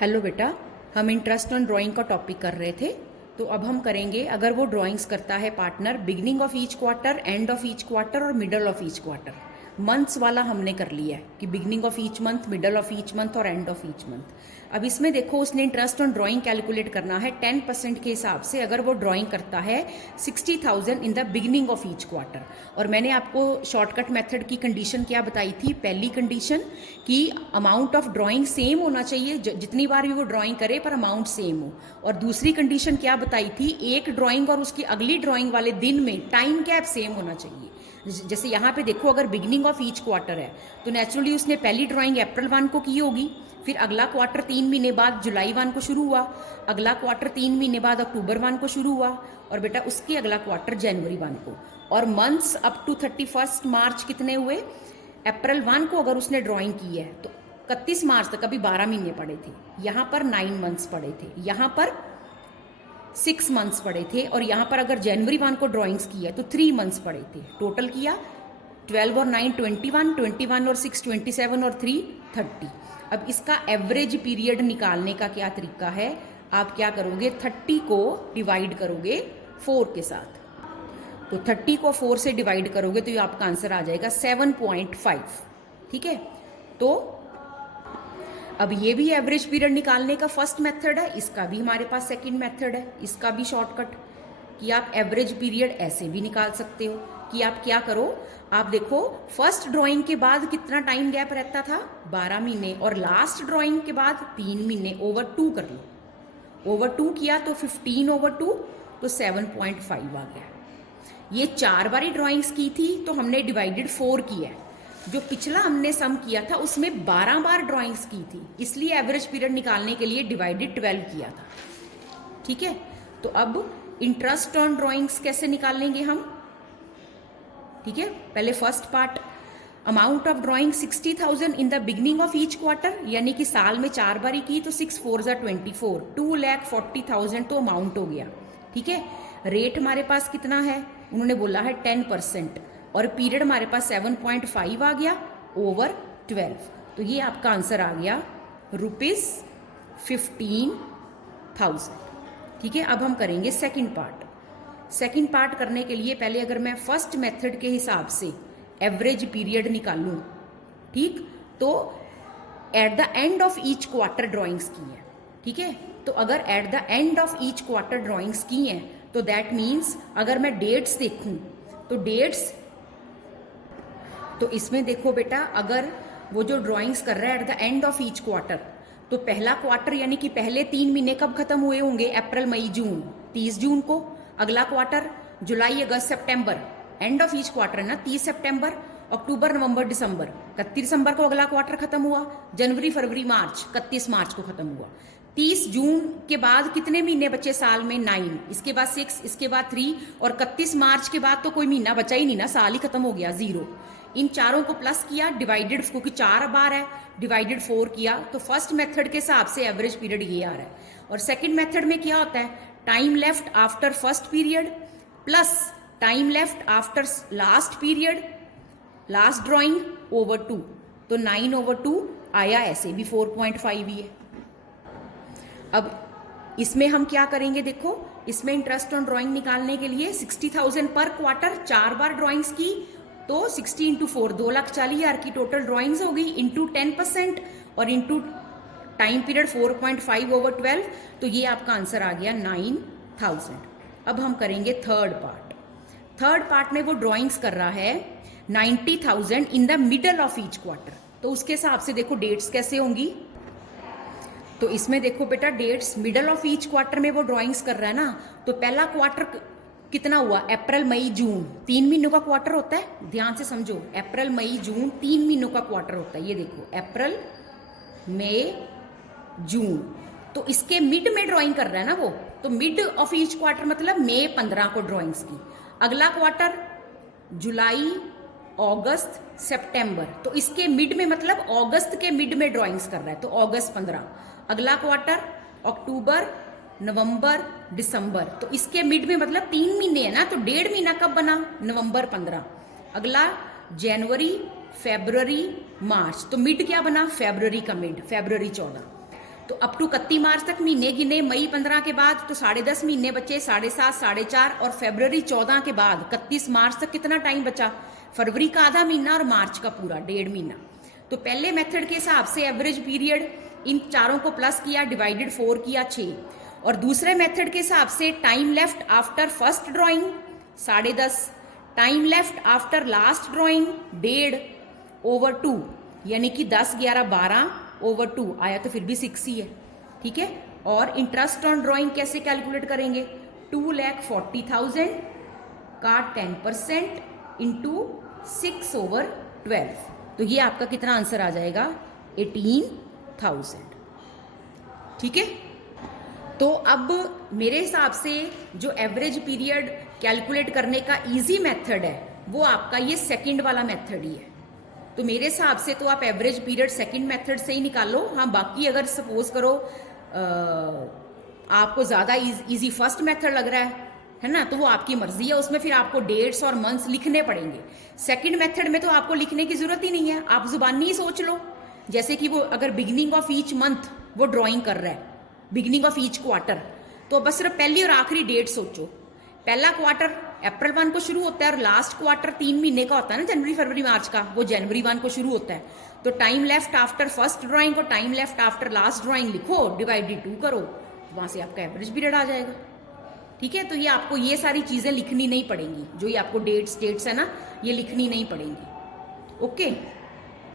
Hello बेटा, हम interest on drawing का टॉपिक कर रहे थे। तो अब हम करेंगे, अगर वो ड्राइंग्स करता है partner, beginning of each quarter, end of each quarter और middle of each quarter. Months वाला हमने कर लिया है कि beginning of each month, middle of each month और एंड ऑफ ईच मंथ। अब इसमें देखो, उसने इंटरेस्ट ऑन ड्राइंग कैलकुलेट करना है 10% के हिसाब से। अगर वो ड्राइंग करता है 60,000 in the beginning of each quarter, और मैंने आपको शॉर्टकट मेथड की कंडीशन क्या बताई थी? पहली कंडीशन कि अमाउंट ऑफ ड्राइंग सेम होना चाहिए, जितनी बार भी वो ड्राइंग करे पर अमाउंट सेम हो। और दूसरी कंडीशन क्या बताई थी? एक ड्राइंग और उसकी अगली ड्राइंग वाले दिन में टाइम गैप सेम होना चाहिए। जैसे यहाँ पे देखो, अगर बिगिनिंग ऑफ ईच क्वार्टर है तो नेचुरली उसने पहली ड्राइंग अप्रैल 1 को की होगी, फिर अगला क्वार्टर 3 महीने बाद जुलाई 1 को शुरू हुआ, अगला क्वार्टर 3 महीने बाद अक्टूबर 1 को शुरू हुआ, और बेटा उसके अगला क्वार्टर जनवरी 1 को। और मंथ्स अप टू 31 मार्च कितने हुए? अप्रैल 1 को अगर उसने ड्राइंग की है तो 31 मार्च तक अभी 12 महीने पड़े थे, यहाँ पर 9 मंथ्स पड़े थे, यहाँ पर 6 मंथ्स पड़े थे, और यहाँ पर अगर जनवरी 1 को ड्राइंग्स की है तो 3 मंथ्स पड़े थे। टोटल किया 12 और 9 21, 21 और 6 27 और 3 30। अब इसका एवरेज पीरियड निकालने का क्या तरीका है? आप क्या करोगे? 30 को डिवाइड करोगे 4 के साथ। तो 30 को 4 से डिवाइड करोगे तो ये आपका आंसर आ जाएगा 7.5। ठीक है, तो अब ये भी एवरेज पीरियड निकालने का फर्स्ट मेथड है, इसका भी हमारे पास सेकंड मेथड है, इसका भी शॉर्टकट कि आप एवरेज पीरियड ऐसे भी निकाल सकते हो कि आप क्या करो, आप देखो फर्स्ट ड्राइंग के बाद कितना टाइम गैप रहता था? 12 महीने, और लास्ट ड्राइंग के बाद 3 महीने, ओवर 2 कर लो। ओवर 2 किया तो 15/2 तो 7.5 आ गया। ये 4 बारी ड्राइंग्स की थी तो हमने डिवाइडेड 4 किया है। जो पिछला हमने सम किया था उसमें 12 बार ड्राइंग्स की थी, इसलिए एवरेज पीरियड निकालने के लिए डिवाइडेड 12 किया था। ठीक है, तो अब इंटरेस्ट ऑन ड्राइंग्स कैसे निकालेंगे हम? ठीक है, पहले first part, amount of drawing 60,000 in the beginning of each quarter, यानी कि साल में 4 बारी की तो 6 4 24, 2,40,000 तो अमाउंट हो गया। ठीक है, रेट हमारे पास कितना है? उन्होंने बोला है 10%, और पीरियड हमारे पास 7.5 आ गया ओवर 12। तो ये आपका आंसर आ गया ₹15,000। ठीक है, अब हम करेंगे सेकंड पार्ट। सेकंड पार्ट करने के लिए पहले अगर मैं फर्स्ट मेथड के हिसाब से एवरेज पीरियड निकालूं, ठीक, तो at the end of each quarter drawings की है। ठीक है, तो अगर at the end of each quarter drawings की हैं तो दैट मीन्स अगर मैं डेट्स देखूं तो डेट्स, तो इसमें देखो बेटा, अगर वो जो ड्राइंग्स कर रहा है at the end of each quarter, तो पहला क्वार्टर यानी कि पहले 3 महीने कब खत्म हुए होंगे? अप्रैल मई जून, 30 जून को। अगला quarter July August September, and of each quarter है ना, 30 सितंबर, अक्टूबर नवंबर दिसंबर, 31 दिसंबर को अगला क्वार्टर खत्म हुआ, जनवरी फरवरी मार्च, 31 मार्च को खत्म हुआ। 30 जून के बाद कितने महीने बचे साल में? 9, इसके बाद 6, इसके बाद 3, और 31 मार्च के बाद तो कोई महीना बचा ही नहीं ना, साल ही खत्म हो गया, 0। इन चारों को प्लस किया, डिवाइडेड, क्योंकि 4 बार है, डिवाइडेड 4 किया, तो फर्स्ट मेथड के हिसाब से एवरेज पीरियड ये आ रहा है। और सेकंड मेथड में क्या होता है? Time left after first period plus time left after last period, last drawing over 2, तो 9/2 आया, ऐसे भी 4.5 ही है। अब इसमें हम क्या करेंगे? देखो, इसमें इंटरेस्ट ऑन ड्राइंग निकालने के लिए 60,000 पर क्वार्टर, 4 बार ड्राइंग्स की तो 60 × 4 2,40,000 की टोटल ड्राइंग्स होगी, इंटू 10% और इंटू टाइम पीरियड 4.5/12, तो ये आपका आंसर आ गया 9,000। अब हम करेंगे थर्ड पार्ट। थर्ड पार्ट में वो ड्राइंग्स कर रहा है 90,000 in the middle of each quarter, तो उसके हिसाब से देखो डेट्स कैसे होंगी। तो इसमें देखो बेटा, dates middle of each quarter में वो ड्राइंग्स कर रहा है ना, तो पहला क्वार्टर कितना हुआ? अप्रैल मई जून, 3 महीनों का क्वार्टर होता है, ध्यान से समझो, अप्रैल मई जून 3 महीनों का क्वार्टर होता है। ये देखो, अप्रैल मई जून, तो इसके मिड में ड्राइंग कर रहा है ना वो, तो मिड ऑफ ईच क्वार्टर मतलब मई 15 को ड्राइंग्स की। अगला क्वार्टर जुलाई अगस्त सितंबर, तो इसके मिड में मतलब अगस्त के मिड में ड्राइंग्स कर रहा है, तो अगस्त 15। अगला क्वार्टर अक्टूबर नवंबर दिसंबर, तो इसके मिड में मतलब 3 महीने है ना, तो 1.5 महीना कब बना? नवंबर 15। अगला जनवरी फरवरी मार्च, तो मिड क्या बना? फरवरी का मिड, फरवरी 14। तो अप टू 31 मार्च तक महीने गिने, मई 15 के बाद तो 10.5 महीने बचे, 7.5, 4.5 और फरवरी 14 के बाद 31 मार्च तक कितना टाइम बचा? फरवरी का आधा महीना और मार्च का पूरा 1.5 महीना। तो पहले मेथड के हिसाब से एवरेज पीरियड इन चारों को प्लस किया, डिवाइडेड 4 किया, 6। और दूसरे मेथड के हिसाब से time left after first drawing 10.5, time left after last drawing 1.5 over 2, यानी कि 10, 11, 12 ओवर 2 आया तो फिर भी 6 ही है, ठीक है। और इंटरेस्ट ऑन ड्राइंग कैसे कैलकुलेट करेंगे? 2,40,000 का 10% इंटू 6 ओवर 12, तो ये आपका कितना आंसर आ जाएगा? 18,000, ठीक है। तो अब मेरे हिसाब से जो एवरेज पीरियड कैलकुलेट करने का इजी मेथड है वो आपका ये सेकंड वाला मेथड ही है। तो मेरे हिसाब से तो आप एवरेज पीरियड सेकंड मेथड से ही निकालो। हाँ, बाकी अगर सपोज करो आपको ज़्यादा इजी फर्स्ट मेथड लग रहा है ना, तो वो आपकी मर्जी है, उसमें फिर आपको डेट्स और मंथ्स लिखने पड़ेंगे। सेकंड मेथड में तो आपको लिखने की जरूरत ही नहीं है, आप जुबानी ही सोच लो। जैसे कि वो अगर बिगिनिंग ऑफ ईच मंथ वो ड्राइंग कर रहा है, बिगिनिंग ऑफ ईच क्वार्टर, तो बस सिर्फ पहली और आखिरी डेट सोचो। पहला क्वार्टर अप्रैल 1 को शुरू होता है और लास्ट क्वार्टर 3 महीने का होता है ना, जनवरी, फरवरी, मार्च का, वो जनवरी 1 को शुरू होता है। तो time left after first drawing और time left after last drawing लिखो, डिवाइडेड 2 करो, तो वहां से आपका एवरेज पीरियड आ जाएगा, ठीक है। तो ये आपको ये सारी चीजें लिखनी नहीं पड़ेंगी, जो ये आपको डेट्स है ना, ये लिखनी नहीं पड़ेंगी, ओके।